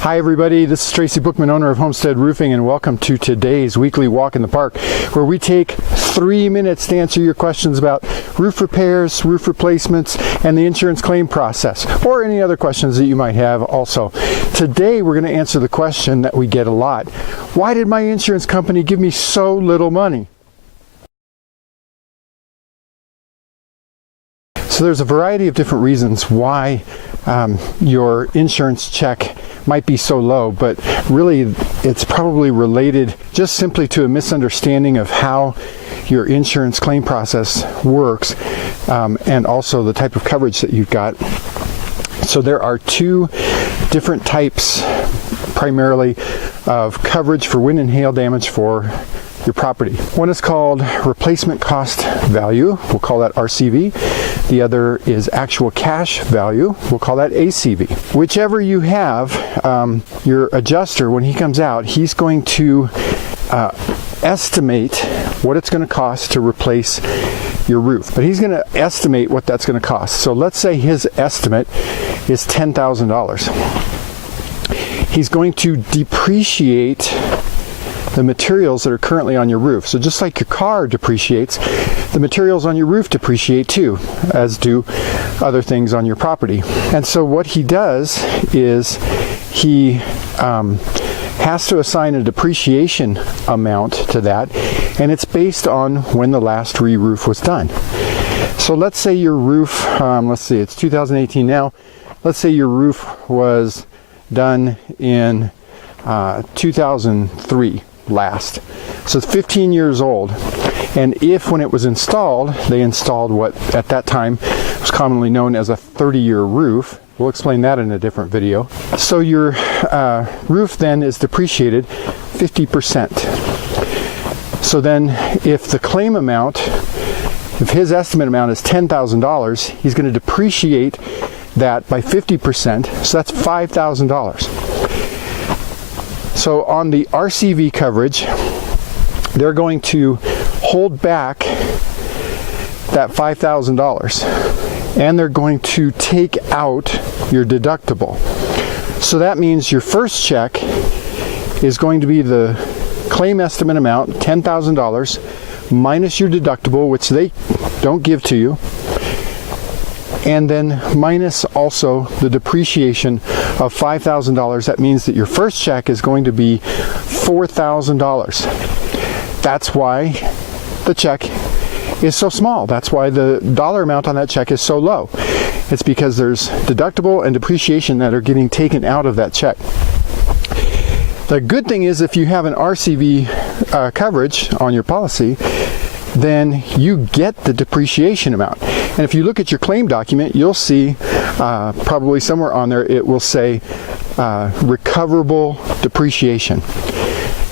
Hi everybody, this is Tracy Bookman, owner of Homestead Roofing, and welcome to today's weekly walk in the park, where we take 3 minutes to answer your questions about roof repairs, roof replacements, and the insurance claim process, or any other questions that you might have also. Today we're going to answer the question that we get a lot. Why did my insurance company give me so little money? So there's a variety of different reasons why your insurance check might be so low, but really it's probably related just simply to a misunderstanding of how your insurance claim process works, and also the type of coverage that you've got. So there are two different types primarily of coverage for wind and hail damage for your property. One is called replacement cost value, we'll call that RCV. The other is actual cash value, we'll call that ACV. Whichever you have, your adjuster, when he comes out, he's going to estimate what it's going to cost to replace your roof. But he's going to estimate what that's going to cost. So let's say his estimate is $10,000. He's going to depreciate the materials that are currently on your roof. So just like your car depreciates, the materials on your roof depreciate too, as do other things on your property. And so what he does is he has to assign a depreciation amount to that, and it's based on when the last re-roof was done. So let's say your roof, let's see, it's 2018 now, let's say your roof was done in 2003 last. So it's 15 years old. And if when it was installed, they installed what at that time was commonly known as a 30-year roof, we'll explain that in a different video. So your roof then is depreciated 50%. So then if the claim amount, if his estimate amount is $10,000, he's going to depreciate that by 50%, so that's $5,000. So on the RCV coverage, they're going to hold back that $5,000, and they're going to take out your deductible. So that means your first check is going to be the claim estimate amount, $10,000, minus your deductible, which they don't give to you, and then minus also the depreciation of $5,000. That means that your first check is going to be $4,000. That's why the check is so small. That's why the dollar amount on that check is so low. It's because there's deductible and depreciation that are getting taken out of that check. The good thing is if you have an RCV coverage on your policy, then you get the depreciation amount. And if you look at your claim document, you'll see probably somewhere on there it will say recoverable depreciation.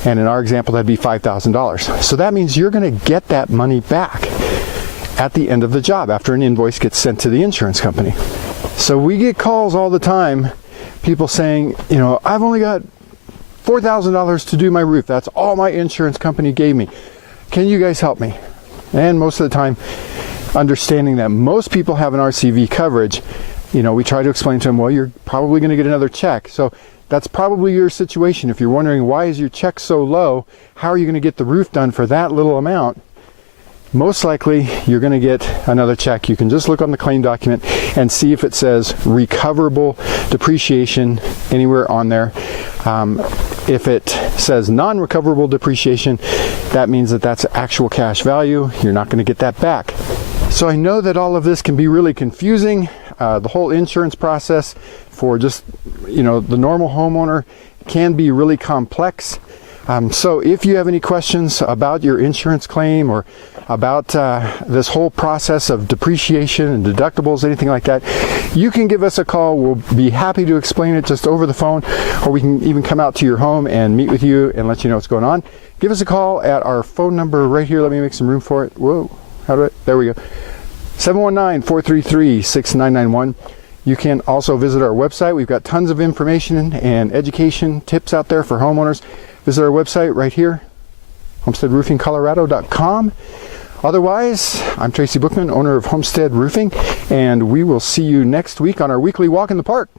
And in our example, that'd be $5,000. So that means you're going to get that money back at the end of the job after an invoice gets sent to the insurance company. So we get calls all the time, people saying, you know, I've only got $4,000 to do my roof. That's all my insurance company gave me. Can you guys help me? And most of the time, understanding that most people have an RCV coverage, you know, we try to explain to them, well, you're probably going to get another check. So that's probably your situation. If you're wondering why is your check so low, how are you going to get the roof done for that little amount? Most likely you're going to get another check. You can just look on the claim document and see if it says recoverable depreciation anywhere on there. If it says non-recoverable depreciation, that means that that's actual cash value. You're not going to get that back. So I know that all of this can be really confusing. The whole insurance process for just, you know, the normal homeowner can be really complex. So if you have any questions about your insurance claim or about this whole process of depreciation and deductibles, anything like that, you can give us a call. We'll be happy to explain it just over the phone, or we can even come out to your home and meet with you and let you know what's going on. Give us a call at our phone number right here. Let me make some room for it. Whoa, there we go. 719-433-6991. You can also visit our website. We've got tons of information and education tips out there for homeowners. Visit our website right here, homesteadroofingcolorado.com. Otherwise, I'm Tracy Bookman, owner of Homestead Roofing, and we will see you next week on our weekly walk in the park.